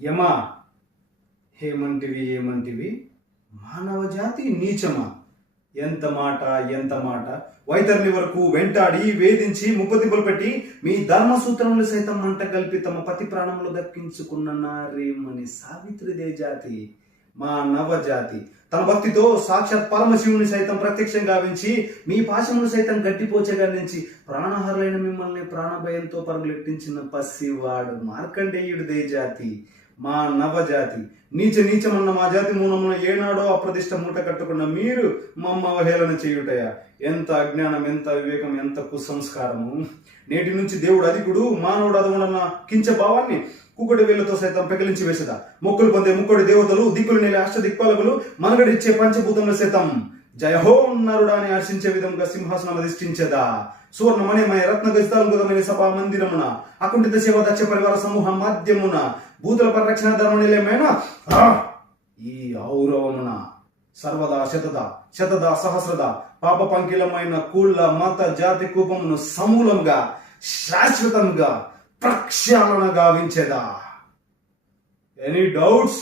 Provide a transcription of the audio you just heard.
యమా ఏమంటివి మానవ జాతి నీచమా? ఎంత మాట ఎంత మాట! వైతరిని వరకు వెంటాడి వేధించి ముప్పతింపులు పెట్టి మీ ధర్మసూత్రములు సైతం మంట కలిపి తమ పతి ప్రాణములు దక్కించుకున్న నారేమని సావిత్రిదే జాతి, మా నవజాతి. తన భక్తితో సాక్షాత్ పరమశివుని సైతం ప్రత్యక్షంగా గావించి మీ పాశమును సైతం గట్టిపోచగా నుంచి ప్రాణహారులైన మిమ్మల్ని ప్రాణభయంతో పరుగులెట్టించిన పసివాడు మార్కండేయుడిదే జాతి, మా నవజాతి. నీచమన్న మా జాతి మూలమున ఏనాడో అప్రతిష్ట మూట కట్టుకున్న మీరు మమ్మ అవహేళన చేయుటయా? ఎంత అజ్ఞానం, ఎంత వివేకం, ఎంత కుసంస్కారము! నేటి నుంచి దేవుడు అధికుడు, మానవుడు అదముడన్న కించ భావాన్ని కుక్కడి వేళ్లతో సైతం పెకిలించి వేసదా. మొక్కులు పొందే ముక్కడి దేవతలు, దిక్కులు నేలే అష్టదిక్పాలకులు, మనగడిచ్చే పంచభూతములు సైతం జయహో నరుడా అని హర్షించే విధంగా సింహాసనం అధిష్ఠించదా. సువర్ణమణిమయ రత్న గజితాలంకృతమైన సభా మందిరమున అకుంఠిత సేవ దక్ష పరివార సమూహ మాధ్యమున భూతుల పరిరక్షణ ధర్మనిలయమైన ఈ ఔరవమున సర్వదా శతద సహస్రద పాప పంకిలమైన కూళ్ళ మత జాతి కూపమును సమూలంగా శాశ్వతంగా ప్రక్షాళన గావించేదా. Any doubts?